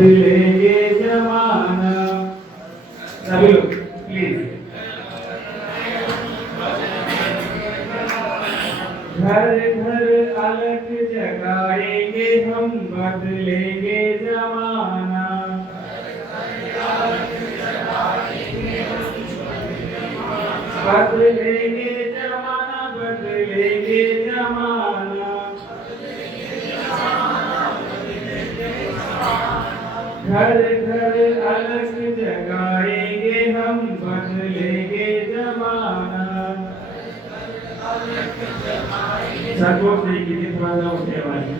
बदलेंगे जमाना। सभी लोग प्लीज। घर घर अलग जगाएंगे हम, बदलेंगे जमाना। बदलेंगे जमाना, बदलेंगे जमाना। घर घर अलग जगाएंगे हम, बदलेंगे जमाना। सचमुच नहीं की थोड़ा सा उठे वाले।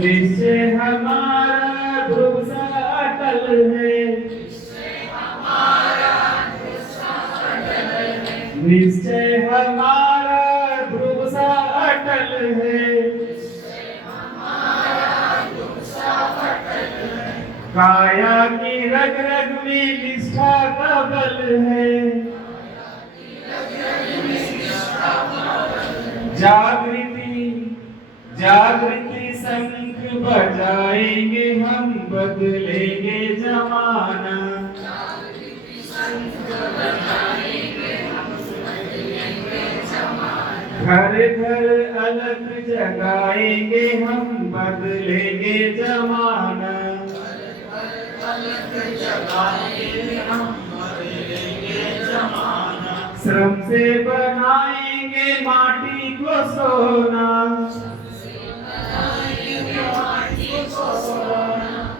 निश्चय हमारा ध्रुव सा अटल है, निश्चय हमारा ध्रुव सा अटल है। काया की रग रग में निष्ठा का बल है, जागृति जागृति शंख बजाएंगे हम, बदलेंगे जमाना। घर घर अलग जगाएंगे हम, बदलेंगे जमाना। श्रम से बनाएंगे माटी को सोना,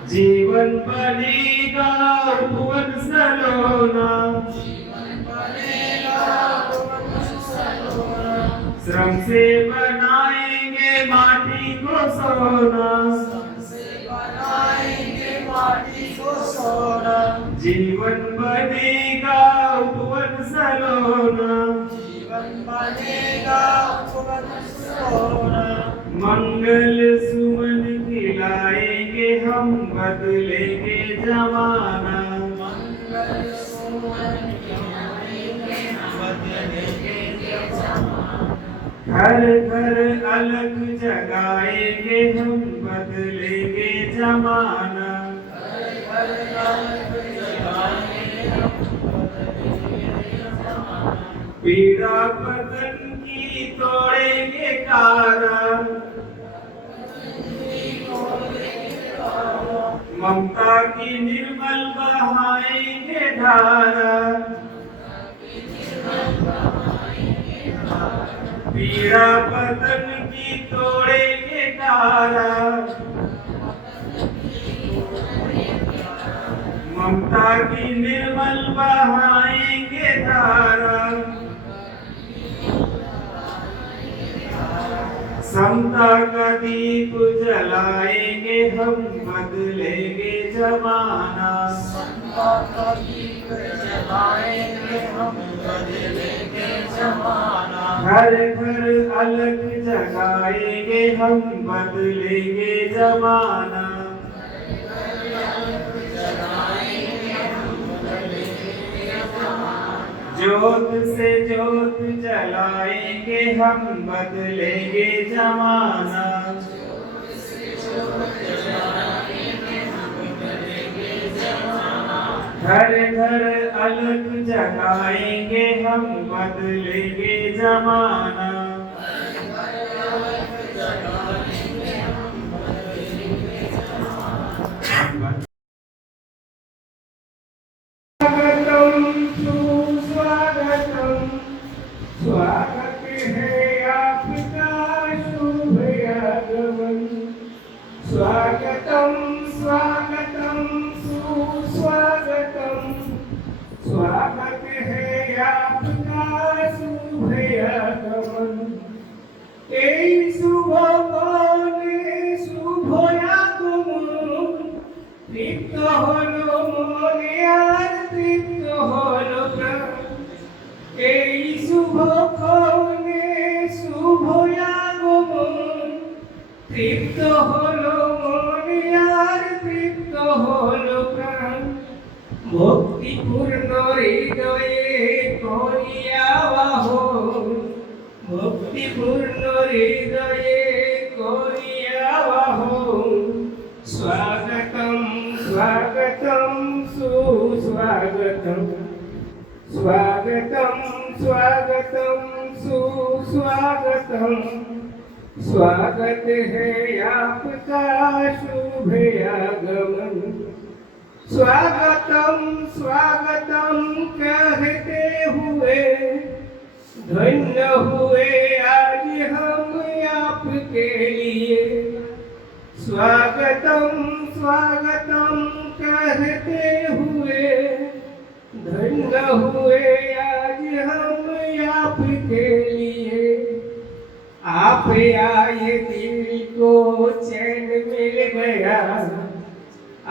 जीवन बनेगा भुवन सलोना। श्रम से बनाएंगे माटी को सोना, जीवन बनेगा भुवन सलोना। मंगल सुमन खिलाएंगे हम, बदलेंगे जमाना। घर घर अलग जगाएंगे हम, बदलेंगे जमाना। पीड़ा बदन की तोड़ेंगे कारा, ममता की निर्मल बहाएंगे धारा। पीड़ा बदन की तोड़ेंगे कारा, ममता की निर्मल बहाएंगे धारा। समता का दीप जलाएंगे हम, बदलेंगे जमाना। समता का दीप जलाएंगे हम, बदलेंगे जमाना। घर घर अलग जगाएंगे हम, बदलेंगे जमाना। ज्योत से ज्योत जलाएंगे हम, बदलेंगे जमाना। घर घर अलग जगाएंगे हम, बदलेंगे जमाना। स्वागत है आपका शुभ आगमन, स्वागतम स्वागतम सुस्वागतम। स्वागत है आपका शुभ आगमन। এই শুভ বনে শুভ আগমন, তৃপ্ত হলো মনে আর তৃপ্ত হলো প্রাণ। এই শুভক্ষণে শুভ আগমন, তৃপ্ত হলো মনে আর তৃপ্ত হলো প্রাণ। ভক্তিপূর্ণ হৃদয়ে করিয়া বাহন, ভক্তিপূর্ণ হৃদয়ে করিয়া বাহন। স্বাগতম स्वागतम स्वागतम स्वागतम सुस्वागतम। स्वागत है आपका शुभ आगमन। स्वागतम स्वागतम कहते हुए धन्य हुए आज हम आपके लिए। स्वागतम स्वागतम कहते हुए धन्य हुए आज हम आपके लिए। आप आए दिल को चैन मिल गया।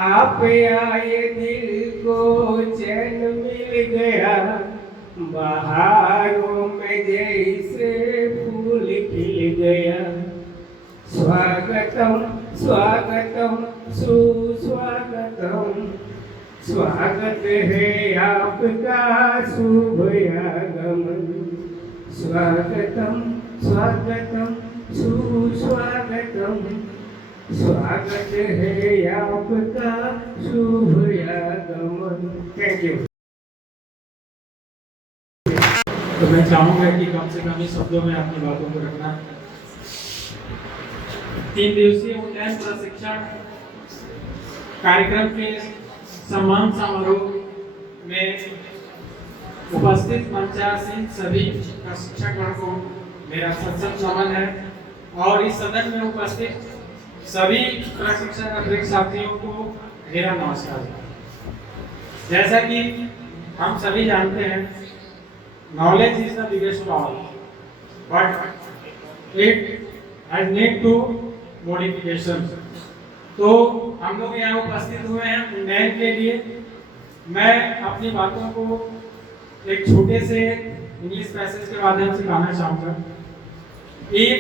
आप आए दिल को चैन मिल गया। बहारों में जैसे फूल खिल गया। स्वागतम स्वागतम सुस्वागतम। स्वागत है आपका शुभ आगमन। स्वागतम स्वागतम सुस्वागतम। स्वागत है आपका शुभ आगमन। Thank you. तो मैं चाहूंगा कि कम से कम इस शब्दों में अपनी बातों को रखना। 3 दिवसीय उन्नयन प्रशिक्षण कार्यक्रम के सम्मान समारोह में उपस्थित मंचासीन सभी प्रशिक्षकों को मेरा सत्संग नमन है और इस सदन में उपस्थित सभी प्रशिक्षण अतिरिक्त साथियों को मेरा नमस्कार। जैसा कि हम सभी जानते हैं, knowledge is the biggest power, but it has need to modification। तो हम लोग यहाँ उपस्थित हुए हैं उन्नयन के लिए। मैं अपनी बातों को एक छोटे से इंग्लिश पैसेज के माध्यम से कहना चाहूँगा। If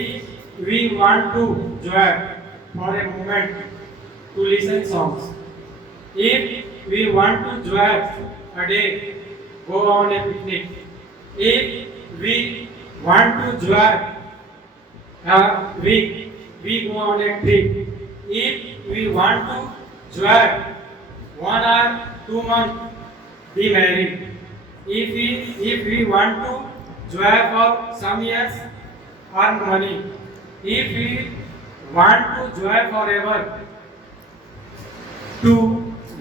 we want to joy for a moment to listen songs, if we want to joy a day, go on a picnic, if we want to joy a week, we go on a trip, if we want to joy 1 or 2 months, be married, if we want to joy for some years, earn money, if we want to joy forever, to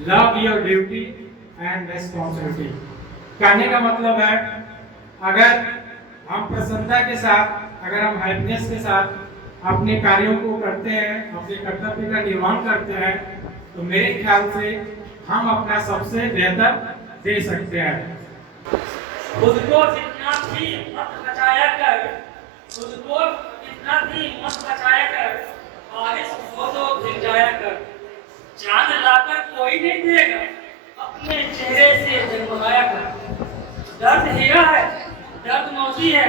love your duty and responsibility। कहने का मतलब है, अगर हम प्रसन्नता के साथ, अगर हम हैप्पीनेस के साथ अपने कार्यों को करते हैं, अपने कर्तव्य का निर्वहन करते हैं, तो मेरे ख्याल से हम अपना सबसे बेहतर दे सकते हैं। खुदको जितना भी मत बचाया कर, खुदको जितना भी मत बचाया कर, बारिश हो तो गिर जाया कर। चांद लाकर कोई नहीं देगा, अपने चेहरे से जगमगाया कर। दर्द हीरा है, दर्द मौसी है,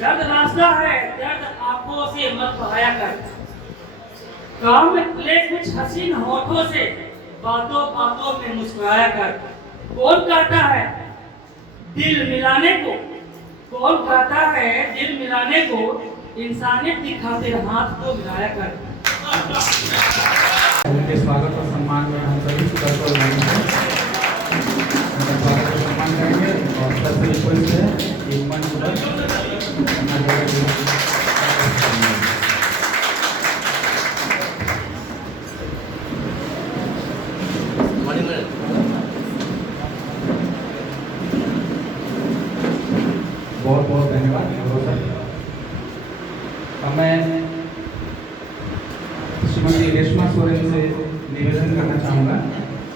दर्द रास्ता है, दर्द आंखों से मत बहाया कर। काम में प्ले कुछ हसीन होठों से बातों बातों में मुस्कुराया कर। कौन कहता है दिल मिलाने को, कौन कहता है दिल मिलाने को, इंसानियत की खातिर हाथ को मिलाया कर। उनके स्वागत और सम्मान में हम सभी स्वागत और सम्मान करेंगे और सबसे रिक्वेस्ट है कि मंच पर बहुत बहुत धन्यवाद। अब मैं श्रीमती रेशमा सोरेन से निवेदन करना चाहूँगा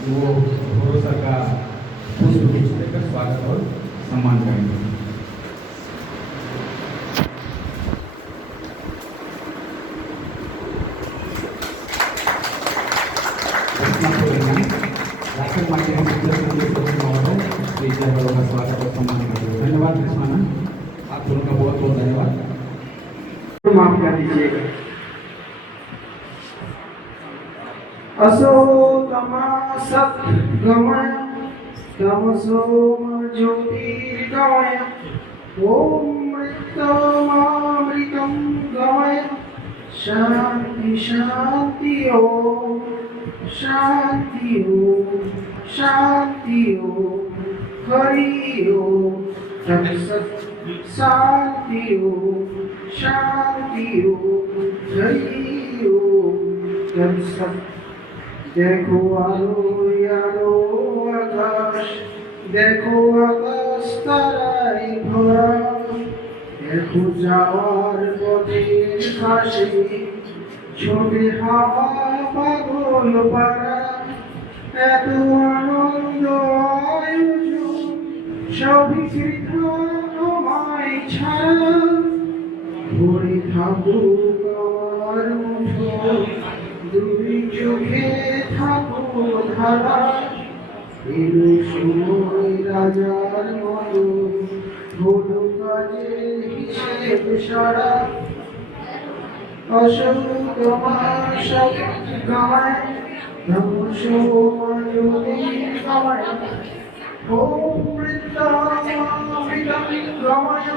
कि वो भरोसा का पुष्प गुच्छ देकर स्वागत और सम्मान करेंगे। धन्यवाद कृष्णा, आप दोनों का बहुत बहुत धन्यवाद। माफ कर दीजिएगा। असो तमा सद्गमय तमसो ज्योतिर्गमय ओम मृतमामृतं गमय शांति शांति ओम शांति ओम शांति ओम हरि ओम तत्सत शांति ओम शांति ओम हरि ओम तत्सत। देखो आलो यारो आकाश, देखो आकाश ताराय भरा, देखो যাওয়ার পথের পাশে ছোটে হাওয়া পাগল পাড়া, এত আনন্দ আয়োজন সবই বৃথা আমায় ছাড়া, ভরে থাকুক আমার মুঠো, দুই চোখে থাকুক ধারা, এলো সময় রাজার মতো, হলো কাজে হিসেব সারা, অশোক তোমার সব গামায়, ধ্বংস যদি গামায়, ওম মৃত্যুমৃতম গামায়,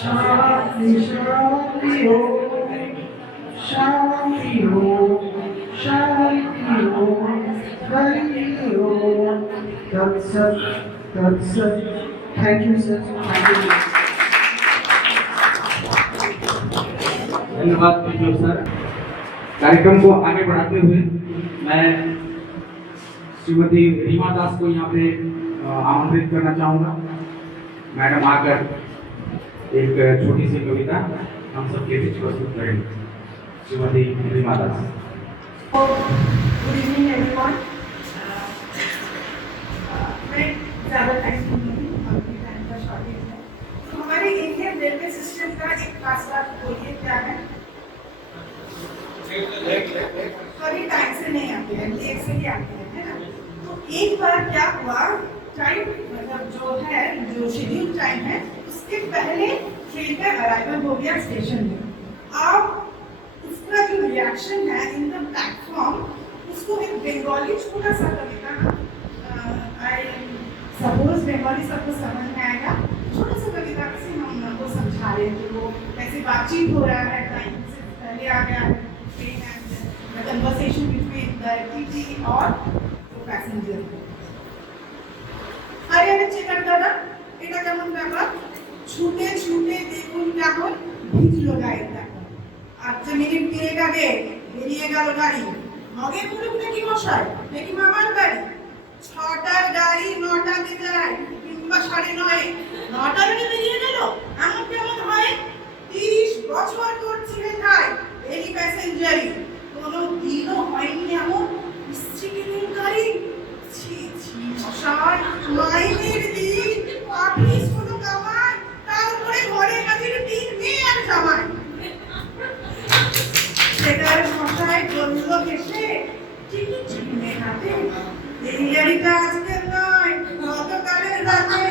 শান্তি শান্তি ওম শান্তি ওম শান্তি ওম হরি ওম তৎসৎ তৎসৎ। Thank you sir, thank you. धन्यवाद प्रिंसिपल सर। कार्यक्रम को आगे बढ़ाते हुए मैं श्रीमती रीमा दास को यहाँ पे आमंत्रित करना चाहूँगा। मैडम आकर एक छोटी सी कविता हम सबके बीच प्रस्तुत करेंगे। Shrimati Rima Das. Good evening everyone. मैं ज़्यादा टाइम नहीं, अपने टाइम का शॉर्टेज है। तो हमारे इंडियन रेलवे सिस्टम का एक खास बात बोलिए क्या है? कभी टाइम से नहीं आते हैं, लेट से ही आते हैं, है ना? तो एक बार क्या हुआ, टाइम मतलब जो है, जो शेड्यूल टाइम है, उसके पहले ट्रेन का अराइवल हो गया स्टेशन में। अब उसका जो रिएक्शन है इन द प्लेटफॉर्म, उसको एक बंगाली छोटा सा कविता, आई सपोज बंगाली सबको समझ में आएगा, छोटा सा कविता से हम उनको समझा रहे थे। वो ऐसे बातचीत हो रहा है, टाइम से पहले आ गया है train and the conversation between the TT और पैसेंजर। আরে আরে চেকার দাদা, এটা কেমন ব্যাপার? ছুটে ছুটে দেখুন কেমন ভিজলো গায়ের দেখো। 8 মিনিট 3 আগে বেরিয়ে গেল গাড়ি। মগে মুড়ে কি মশাই, নাকি মামার বাড়ি? 6টার গাড়ি 9টাতে যায় কিংবা 9:30। 9টার আগে বেরিয়ে গেল, এমন কেমন হয়? 30 বছর করছি ভাই এই প্যাসেঞ্জারি, কোনো দিনও হয়নি এমন স্ট্রিকের গাড়ি। ছি ছি মশাই, মাইনের দিন অফিস কোনো কামাই, তারপরে ঘরে কাছে 3 মেয়ে আর জামাই। সেটার মশাই বলল হেসে, ঠিকই ঠিক মেয়ে হাতে, এই গাড়িটা আজকের নয় গতকালের রাতে।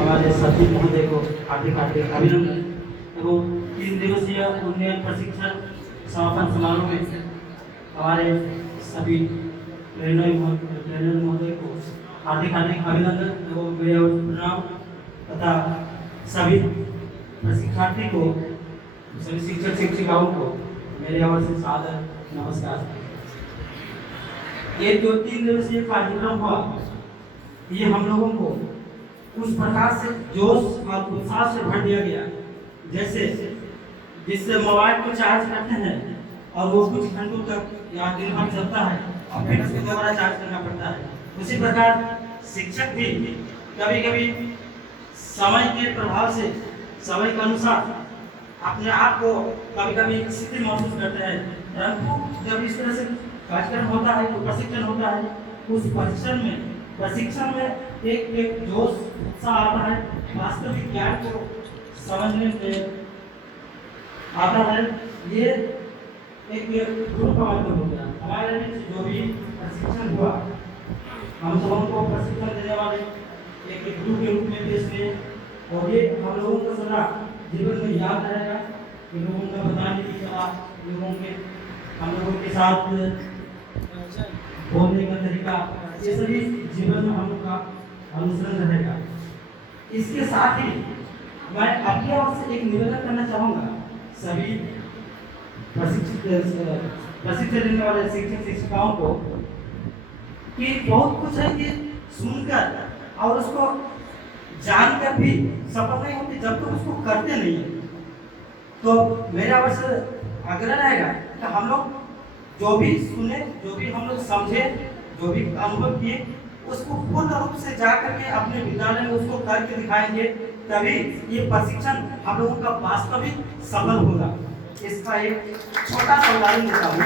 हमारे सभी महोदय को हार्दिक हार्दिक अभिनंदन एवं 3 दिवसीय उन्नयन प्रशिक्षण समापन समारोह में हमारे सभी ट्रेनर महोदय को हार्दिक हार्दिक अभिनंदन एवं मेरे ओर से प्रणाम तथा सभी प्रशिक्षार्थी को, सभी शिक्षक शिक्षिकाओं को मेरे ओर से सादर नमस्कार। ये जो 3 दिवसीय कार्यक्रम हुआ, ये हम लोगों को उस प्रकार से जोश और उत्साह से भर दिया गया, जैसे जिससे मोबाइल को चार्ज करते हैं और वो कुछ घंटों तक या दिन भर चलता है और फिर उसको दोबारा चार्ज करना पड़ता है। उसी प्रकार शिक्षक भी कभी कभी समय के प्रभाव से, समय के अनुसार अपने आप को कभी कभी स्थिति महसूस करते हैं, परंतु जब इस तरह से कार्यक्रम होता है, तो प्रशिक्षण होता है, उस प्रशिक्षण में एक जोश उत्साह आता है, वास्तविक ज्ञान को समझने में आता है। ये एक गुरु का माध्यम हो गया। हमारे जो भी प्रशिक्षण हुआ, हम सबों को प्रशिक्षण देने वाले एक गुरु के रूप में पेश किए, और ये हम लोगों को सदा जीवन में याद रहेगा। इन लोगों का बताने की कला, हम लोगों के साथ बोलने का तरीका, ये सभी जीवन में हम लोग का अनुसरण रहेगा। इसके साथ ही मैं अपनी ओर से एक निवेदन करना चाहूँगा सभी प्रशिक्षण देने वाले शिक्षक शिक्षिकाओं को, कि बहुत कुछ है कि सुनकर और उसको जानकर भी सफल नहीं होती जब तक उसको करते नहीं है। तो मेरा आपसे आग्रह रहेगा कि हम लोग जो भी सुने, जो भी हम लोग समझे, जो भी अनुभव किए, उसको पूर्ण रूप से जा करके अपने विद्यालय में उसको करके दिखाएंगे, तभी ये प्रशिक्षण हम लोगों का वास्तविक सफल होगा। इसका एक छोटा सा उदाहरण देता हूँ।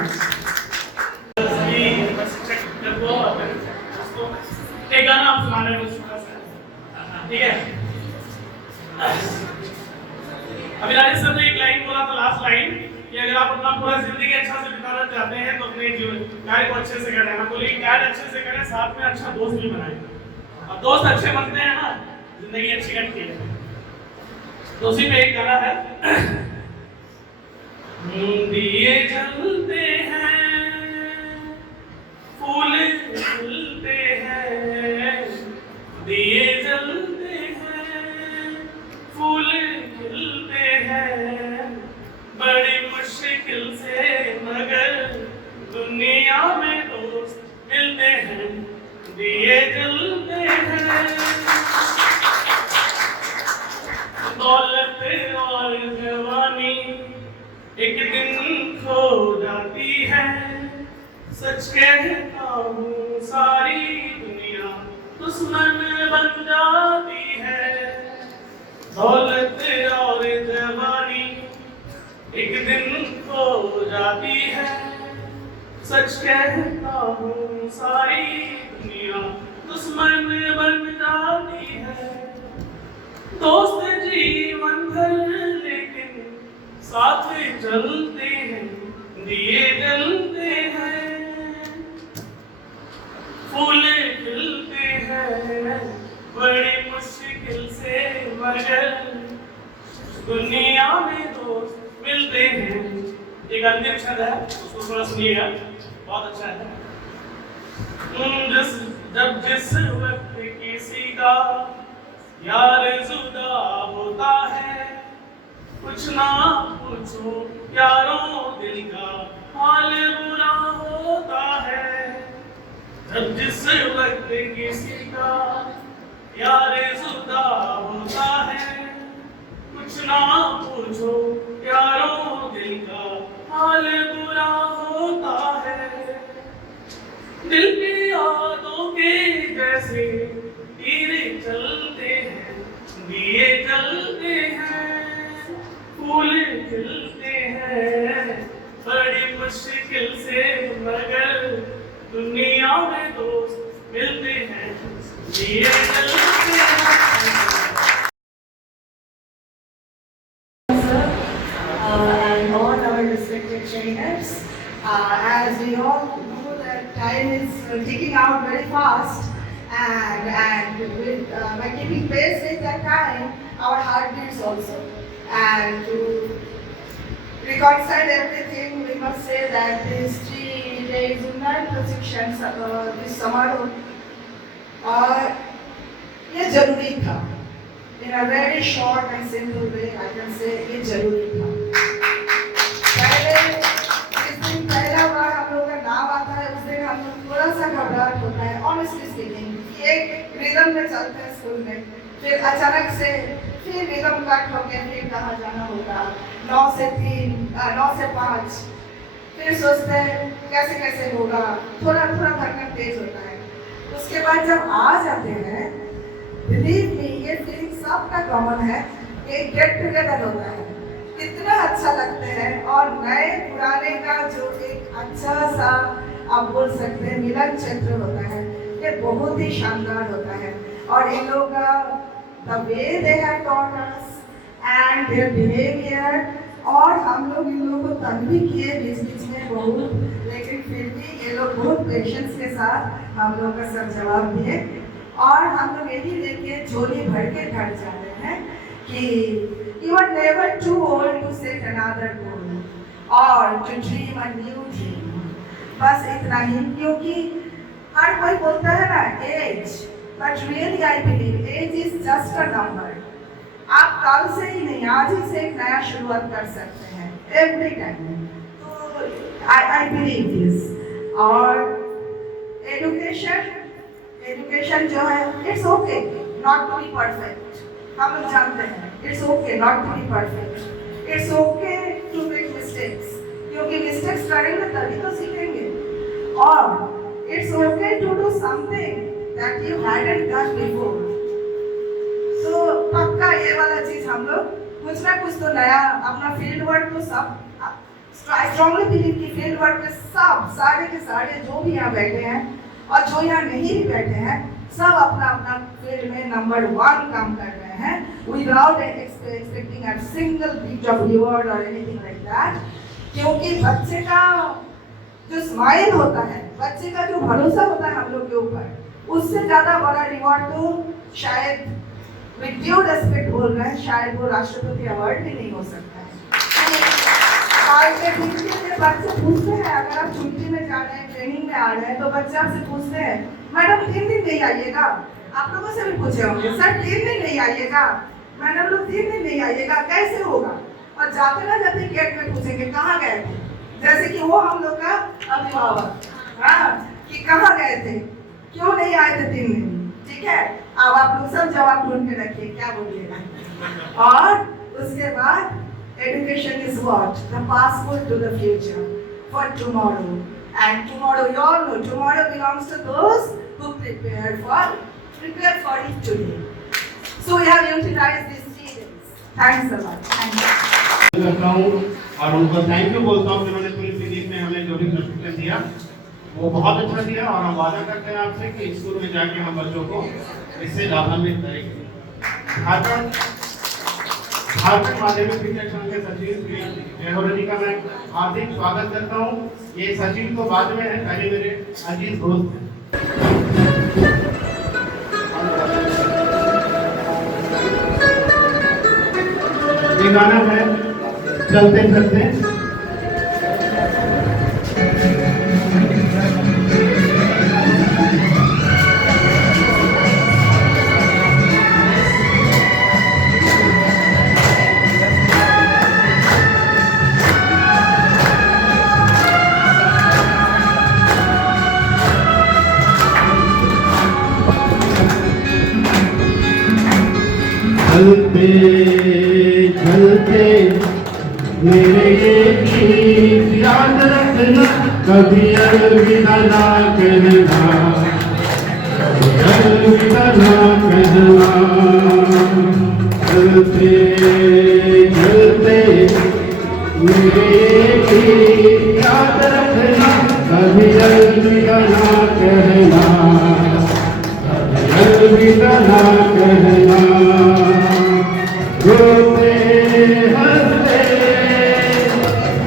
एक गाना आप सुनाने को छोटा सा, ठीक है? अभी राजेश सर ने एक लाइन बोला था, लास्ट लाइन, कि अगर आप अपना पूरा जिंदगी अच्छा से बिताना चाहते हैं तो अपने जीवन कार्य को अच्छे से करें। हम बोले कार्य अच्छे से करें, साथ में अच्छा दोस्त भी बनाएं, और दोस्त अच्छे बनते हैं ना, जिंदगी अच्छी कटती है। तो उसी में एक गाना है, दिए जलते हैं, फूल खिलते हैं, दिए जलते हैं, फूल खिलते हैं, बड़ी मुश्किल से मगर दुनिया में दोस्त मिलते हैं, दिए जलते हैं, दौलत और जवानी एक दिन खो जाती है, सच कहता हूँ सारी दुनिया दुश्मन बन जाती है, दौलत और जवानी एक दिन खो जाती है, सच कहता हूँ सारी दुनिया दुश्मन बन जाती है, दोस्त जीवन भर लेकिन साथ चलते हैं, दिए जलते हैं, फूल खिलते हैं, बड़ी मुश्किल से मगर दुनिया में दोस्त मिलते हैं। एक अंतिम शब्द है, उसको थोड़ा सुनिएगा, बहुत अच्छा है। जब जिस वक्त किसी का यार जुदा होता है, कुछ ना पूछो यारों दिल का हाल बुरा होता है, जब जिस वक्त किसी का यार जुदा होता है, कुछ ना पूछो यारों दिल का हाल बुरा होता है, दिल की यादों के जैसे तीर चलते हैं, दिए जलते हैं, फूल खिलते हैं, बड़ी मुश्किल से मगर दुनिया में दोस्त मिलते हैं, दिए जलते हैं। And all our respected trainers, as we all know that time is ticking out very fast, and with, by keeping pace with that time, our heart beats also. And to reconcile everything, we must say that these 3 days उन्नयन प्रशिक्षण this समारोह ये जरूरी था. In a very short and simple way, I can say ये जरूरी था. पहले जिस दिन पहला बार हम लोग का नाम आता है, उस दिन हम लोग थोड़ा सा घबराहट होता है. Honestly speaking, एक रिदम में चलते हैं स्कूल में, फिर अचानक से फिर रिदम कट हो गया, फिर कहाँ जाना होगा, 9 से 3, 9 से 5, फिर सोचते हैं कैसे कैसे होगा, थोड़ा थोड़ा धड़कन तेज होता है. उसके बाद जब आ जाते हैं, बिलीव मी, ये फीलिंग सबका कॉमन है, एक गेट टुगेदर होता है, कितना अच्छा लगते हैं, और नए पुराने का जो एक अच्छा सा आप बोल सकते हैं मिलन क्षेत्र होता है, ये बहुत ही शानदार होता है. और इन लोगों का the way they have taught us and their behavior, और हम लोग इन लोगों को तंग भी किए बीच बीच में बहुत, लेकिन फिर भी ये लोग बहुत पेशेंस के साथ हम लोग का सब जवाब दिए, और हम लोग यही लेके झोली भर के घर जाते हैं कि you are never too old to set another goal or to dream a new dream. बस इतना ही, क्योंकि हर कोई बोलता है ना age, but really I believe age is just a number. आप कल से ही नहीं, आज ही से एक नया शुरुआत कर सकते हैं एवरी टाइम. तो आई बिलीव दिस. और एजुकेशन जो है it's okay not to be perfect, हम लोग जानते हैं it's okay not to be perfect, it's okay to make mistakes, क्योंकि मिस्टेक्स करेंगे तभी तो सीखेंगे, और it's okay to do something that you hadn't done before. तो पक्का ये वाला चीज हम लोग कुछ ना कुछ तो नया अपना फील्ड वर्क तो सब स्ट्रांगली बिलीव की फील्ड वर्क में सब सारे के सारे जो भी यहाँ बैठे हैं और जो यहाँ नहीं भी बैठे हैं सब अपना अपना फील्ड में नंबर 1 काम कर रहे हैं without expecting a single beat of reward और एनीथिंग लाइक दैट, क्योंकि बच्चे का जो स्माइल होता है, बच्चे का जो भरोसा होता है हम लोग के ऊपर, उससे ज्यादा बड़ा रिवॉर्ड तो शायद विद ड्यू रेस्पेक्ट बोल रहे हैं, शायद वो राष्ट्रपति अवार्ड भी नहीं हो सकता है। आज के बच्चे पूछते हैं, अगर आप छुट्टी में जा रहे हैं, ट्रेनिंग में आ रहे हैं, तो बच्चे आपसे पूछते हैं मैडम 3 दिन नहीं आइएगा, आप लोगों से भी पूछे होंगे सर 3 दिन नहीं आइएगा, मैडम लोग 3 दिन नहीं आइएगा, कैसे होगा? और जाते ना जाते गेट में पूछेंगे कहाँ गए थे, जैसे कि वो हम लोग का अभिभावक, हाँ, कि कहाँ गए थे, क्यों नहीं आए थे 3 दिन, ठीक है? अब आप लोग सब जवाब ढूंढ के रखिए क्या बोलिएगा। और उसके बाद education is what? The passport to the future for tomorrow, and tomorrow you all know tomorrow belongs to those who prepare for it today. So we have utilized these 3 days. Thanks a lot. Thank you. करता हूँ और उनको thank you बोलता हूँ, जिन्होंने पूरी physics में हमें जो भी प्रशिक्षण दिया वो बहुत अच्छा दिया, और हम वादा करते हैं आपसे कि स्कूल में जाके हम बच्चों को इससे लाभान्वित करेंगे। झारखंड माध्यमिक शिक्षा संघ के सचिव जयहोरा जी का मैं हार्दिक स्वागत करता हूँ। ये सचिव तो बाद में है, पहले मेरे अजीज दोस्त हैं। ये गाना है चलते चलते, चलते चलते मेरे ये गीत याद रखना, कभी अलविदा ना कहना, अलविदा ना कहना। चलते चलते मेरे ये गीत याद रखना, कभी अलविदा ना कहना, अलविदा ना कहना। रोते हंसते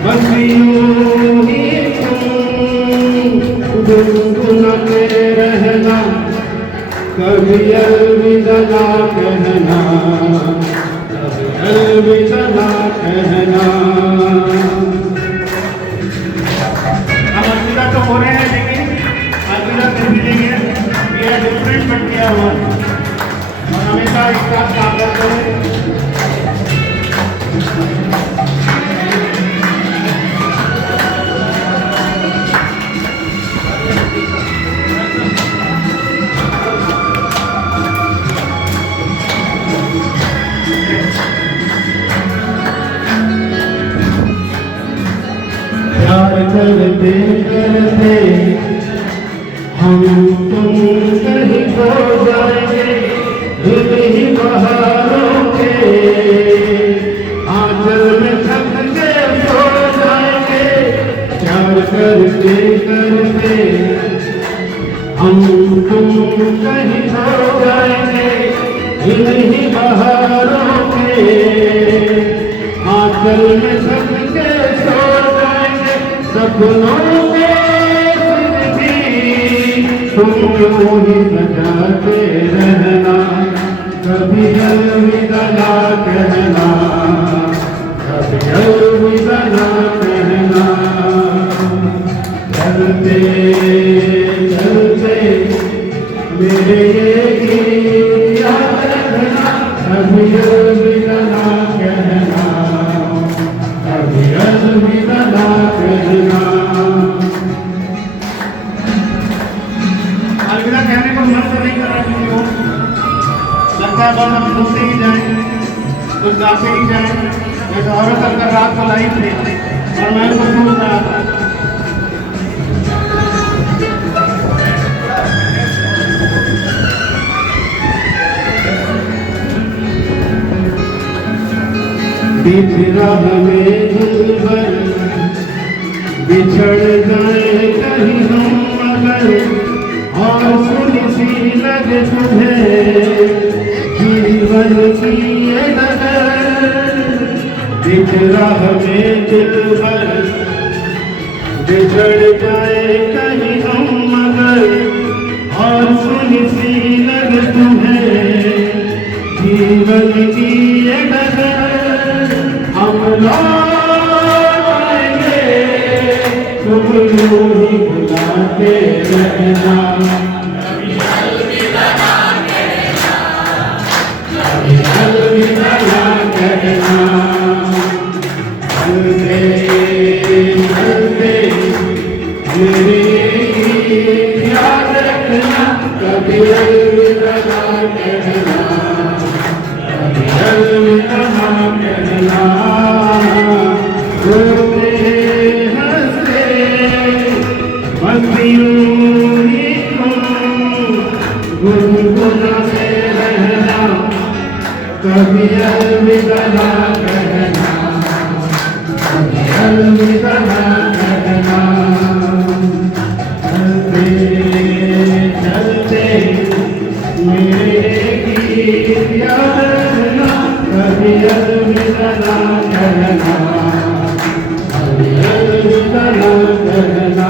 बस यूं ही तुम गुनगुनाते रहना, कभी अलविदा ना कहना, कभी अलविदा ना कहना। हम अलविदा तो हो रहे हैं, लेकिन अलविदा कर मिलेंगे, ये डिफरेंट बन गया हुआ और हमेशा एक साथ काम करते हैं। प्यार करते करते हम तुम कहीं खो जाएंगे, ही बहारों के आंचल में थक के सो जाएंगे। प्यार करते करते हम तुम कहीं खो जाएंगे, ही बहारों के आंचल में थक के सो जाएंगे। सपनों में तुम यूं ही सजाते रहना, कभी अलविदा ना कहना, कभी अलविदा ना कहना। चलते चलते मेरे ये गीत याद रखना, कभी अलविदा ना कहना, कभी अलविदा ना कहना। सुनते ही जाए, कुछ गाते ही जाए। जैसे औरत अगर रात को लाई थी और मैं उनको सुन रहा था। बीच राह में दिलबर बिछड़ गए कहीं हम अगर, और सुनी सी लगे तुम्हें जीवन की ये नजर। बीच राह में दिलबर बिछड़ गए कहीं हम अगर, और सुनी सी लगे तुम्हें जीवन की ये नजर। हम लौट आएंगे तुम यूं ही बुलाते रहना, कभी अलविदा ना कहना, कभी अलविदा ना कहना। चलते चलते मेरे याद रखना, कभी अलविदा ना कहना, कभी अलविदा ना कहना। रोते हंसते मस्तियों ही तुम गुनगुनाते रहना, कभी अलविदा ना कहना, कभी अलविदा ना कहना। चलते चलते मेरे गीत याद रखना, कभी अलविदा ना कहना, कभी अलविदा ना कहना।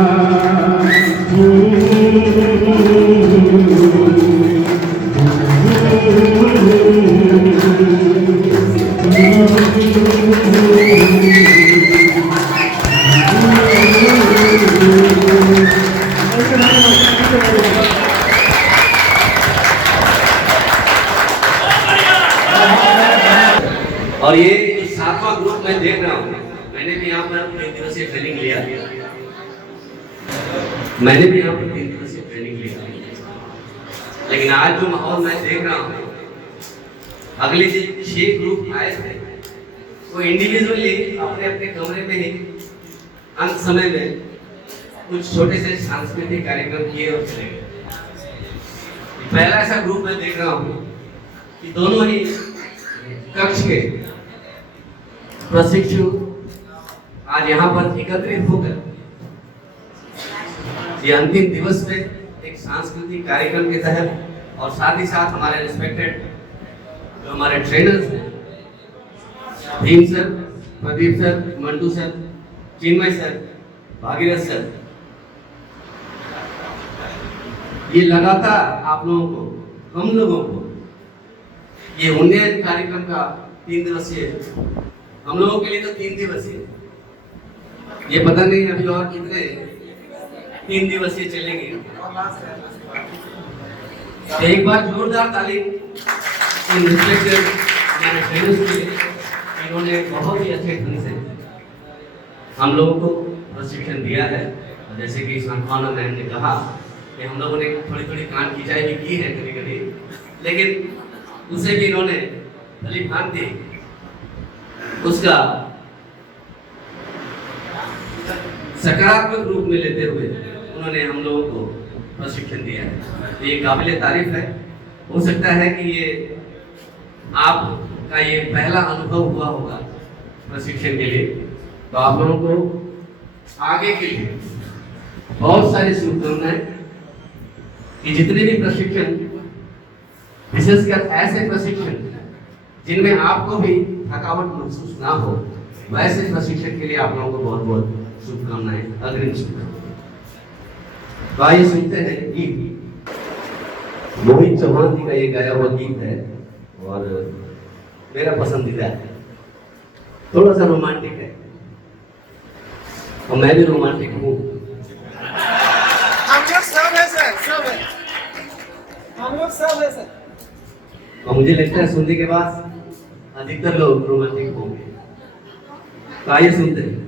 और ये जो 7वां ग्रुप मैं देख रहा हूँ, मैंने भी यहाँ पर 3 दिवसीय ट्रेनिंग लिया, मैंने भी यहाँ पर 3 दिवसीय ट्रेनिंग लिया। लेकिन आज जो माहौल मैं देख रहा हूँ, अगले जो 6 ग्रुप आए थे वो इंडिविजुअली अपने अपने कमरे में ही अंत समय में कुछ छोटे से सांस्कृतिक कार्यक्रम किए और चले गए। पहला ऐसा ग्रुप मैं देख रहा हूँ कि दोनों ही कक्ष के प्रशिक्षु आज यहाँ पर एकत्रित होकर ये अंतिम दिवस पे एक सांस्कृतिक कार्यक्रम के तहत और साथ ही साथ हमारे रिस्पेक्टेड जो हमारे ट्रेनर्स हैं, Bhim sir, Pradeep sir, Mantu sir, Chinmay sir, Bhagirath sir, ये लगातार आप लोगों को, हम लोगों को ये उन्नयन कार्यक्रम का 3 दिवसीय, हम लोगों के लिए तो 3 दिवसीय, ये पता नहीं अभी और कितने 3 दिवसीय चलेंगे। एक बार जोरदार ताली इन रिस्पेक्टेड मेरे फ्रेंड्स के लिए, इन्होंने बहुत ही अच्छे ढंग से हम लोगों को प्रशिक्षण दिया है। जैसे कि सांत्वना मैम ने कहा कि हम लोगों ने थोड़ी थोड़ी कान खिंचाई भी की है कभी कभी, लेकिन उसे भी इन्होंने भली भांति उसका सकारात्मक रूप में लेते हुए उन्होंने हम लोगों को प्रशिक्षण दिया है। ये काबिले तारीफ है। हो सकता है कि ये आपका ये पहला अनुभव हुआ होगा प्रशिक्षण के लिए, तो आप लोगों को आगे के लिए बहुत सारी शुभकामनाएं कि जितने भी प्रशिक्षण, विशेषकर ऐसे प्रशिक्षण जिनमें आपको भी थकावट महसूस ना हो, वैसे प्रशिक्षण के लिए आप लोगों को बहुत बहुत शुभकामनाएं, अग्रिम शुभकामनाएं। तो आइए सुनते हैं गीत। मोहित चौहान जी का ये गाया हुआ गीत है और मेरा पसंदीदा है, थोड़ा सा रोमांटिक है और मैं भी रोमांटिक हूँ। हम लोग सब है सर, सब है, हम लोग सब है सर। और मुझे लगता है सुनने के बाद अधिकतर लोग रोमांटिक होंगे। तो आइए सुनते हैं।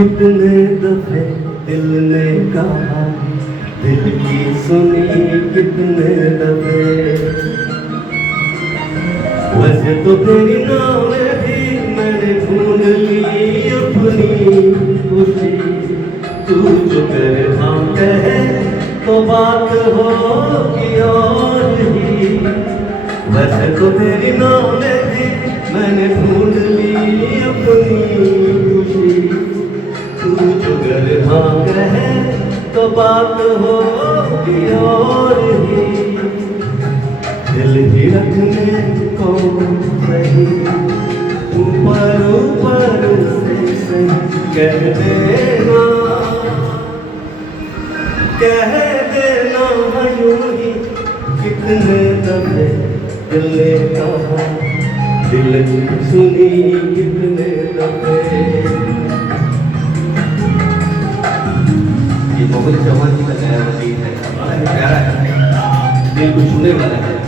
कितने दफे दिल ने कहा, दिल की सुनी कितने दफे। वैसे तो तेरी नाम भी मैंने ढूंढ ली अपनी खुशी, तू जो करे हाँ कहे तो बात होगी और ही। वैसे तो तेरी नाम भी मैंने ढूंढ ली अपनी खुशी, तू जो करे हाँ कहे तो बात होगी और ही। दिल ही रखने को सही, ऊपर ऊपर से सही कह देना, कह देना यूं ही। कितने दफे दिल ने कहा, दिल की सुनी कितने दफे। ये मोहन चौहान जी का गाया हुआ गीत है, बड़ा प्यारा है, दिल को छूने वाला है।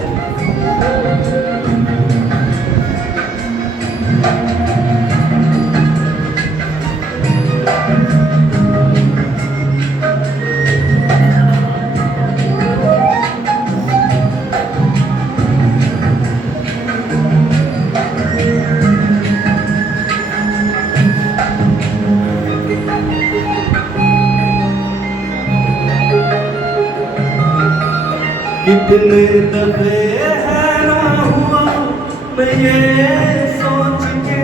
कितने दफे हैरान हुआ मैं ये सोच के,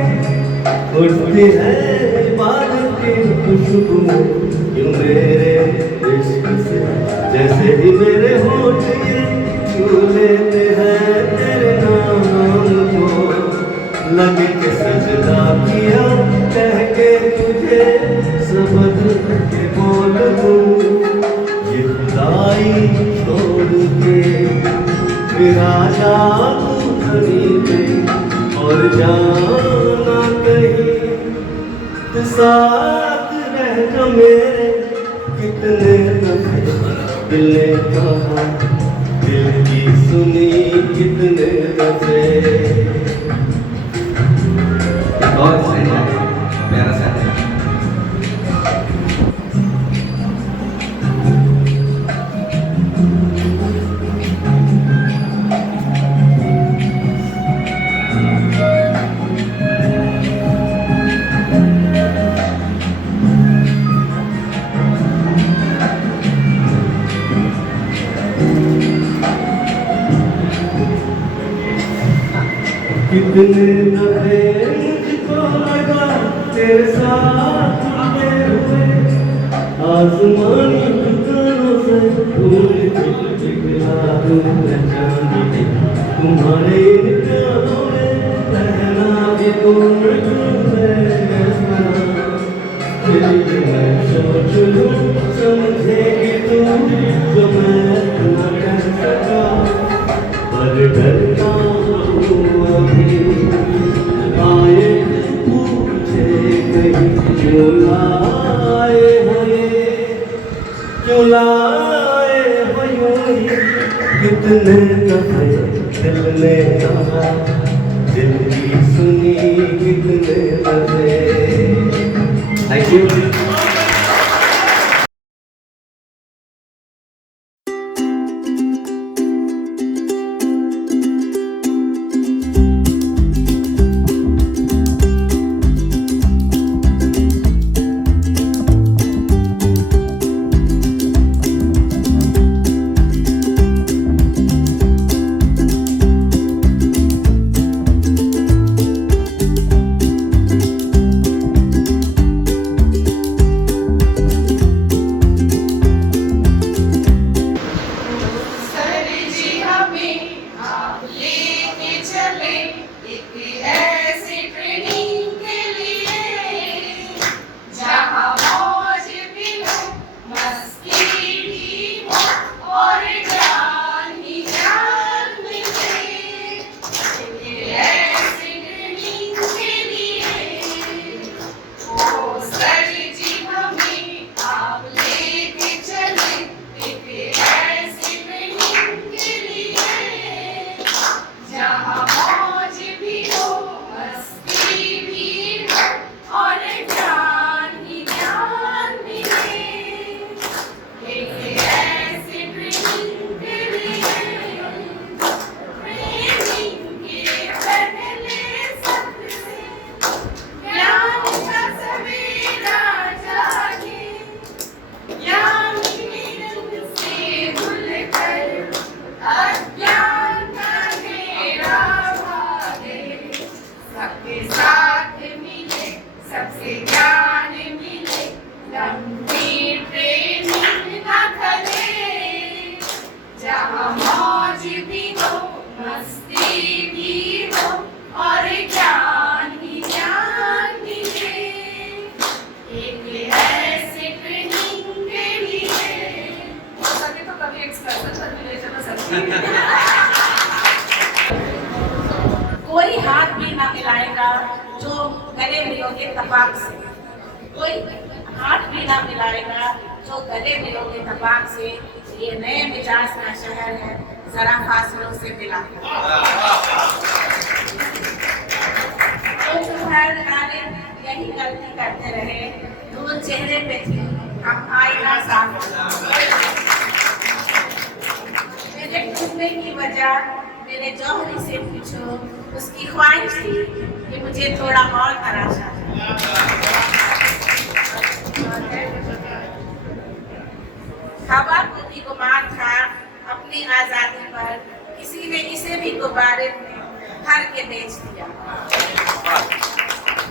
उठती है इबादत की खुशबू क्यों मेरे इश्क से। जैसे ही मेरे होठ ये छू लेते हैं तेरे नाम को, लगे के सजदा किया कह के तुझे सबद के बोल दूं। ये खुदाई छोड़ के फिर आजा तू खरीदे और जाना कहीं, तो साथ रह जा मेरे। कितने दफे दिल ने कहा, दिल की सुनी कितने दफे। बहुत सही है, प्यारा सा है। कितने दफे मुझको लगा तेरे साथ उड़ते हुए, आसमानी ठिकानों से फूल पिघला दूं मैं चांदी। तुम्हारे निगाहों में रहना भी तुम मैं सोच लूं समझेगी तुम जो मैं न कह सका। पर डरता हूँ अभी आए पूछे कहीं, क्यों लाए हो ये, क्यों लाए हो यूं ही। कितने दफे दिल ने कहा, दिल की सुनी कितने दफे। Thank you. कोई हाथ भी ना मिलाएगा जो गले मिलोगे तपाक से, कोई हाथ भी ना मिलाएगा जो गले मिलोगे तपाक से। ये नए मिजाज का शहर है, जरा फासलों से मिला। तो हर गाने यही गलती करते रहे, धूल चेहरे पे थी, हम आईना साफ। मेरे टूटने की वजह मेरे जौहरी से पूछो, उसकी ख्वाहिश थी कि मुझे थोड़ा और तराशा। हवा को भी गुमान था अपनी आजादी पर, किसी ने इसे भी गुब्बारे में भर के बेच दिया।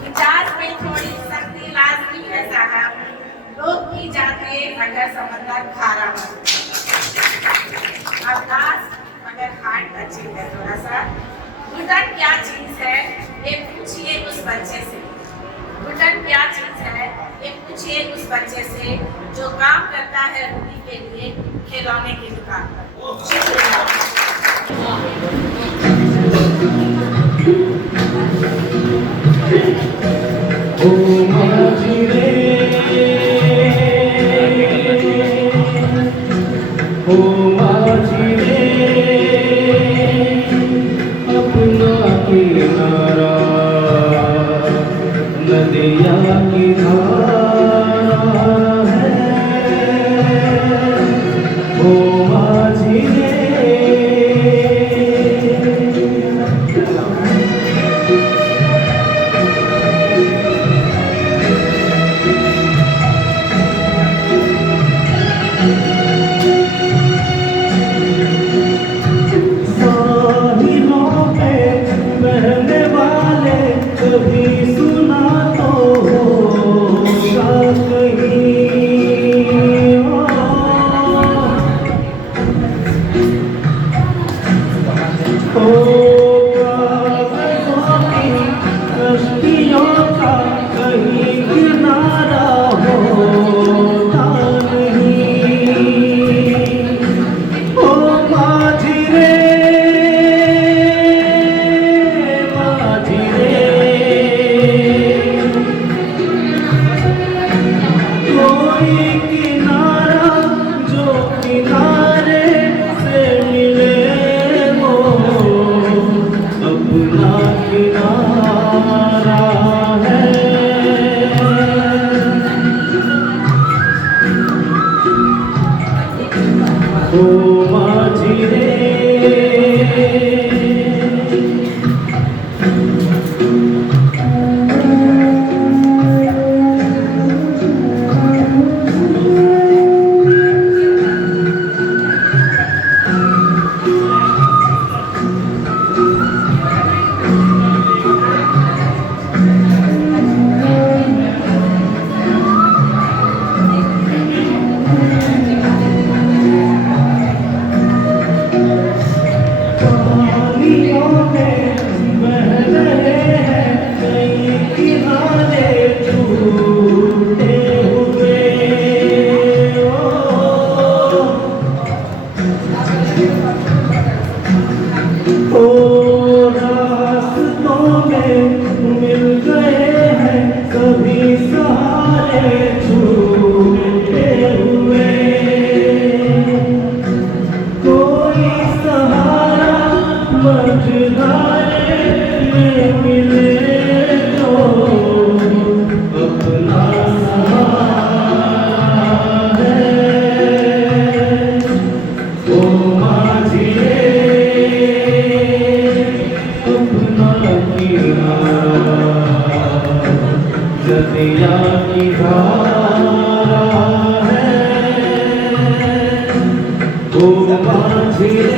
मिजाज में थोड़ी सख्ती लाजमी है साहब, लोग भी जाते अगर समंदर खारा हो। अवकाश मगर हार्ट टचिंग है थोड़ा सा। घुटन क्या चीज है ये पूछिए उस बच्चे से, घुटन क्या चीज है ये पूछिए उस बच्चे से जो काम करता है रूटी के लिए खिलौने की दुकान पर। शुक्रिया। ओ माझी रे, ओ माझी रे, अपना किनारा नदिया की धारा है। ओ माझी रे, कभी सुना तो होगा कहीं, कश्तियों का कहीं किनारा होता नहीं। ओ माझी रे, माझी रे, कोई किनारा जो किनारे से मिले वो अपना किनारा है। ओ माझी रे, पानियों में बह रहे हैं कई किनारे टूटे हुए। ओ रास्तों में मिल गए हैं कभी सहारे छूटे हुए। कोई सहारा मझधारे में मिले तो अपना सहारा है। ओ माझी रे, अपना किनारा नदिया की धारा है। ओ माझी रे,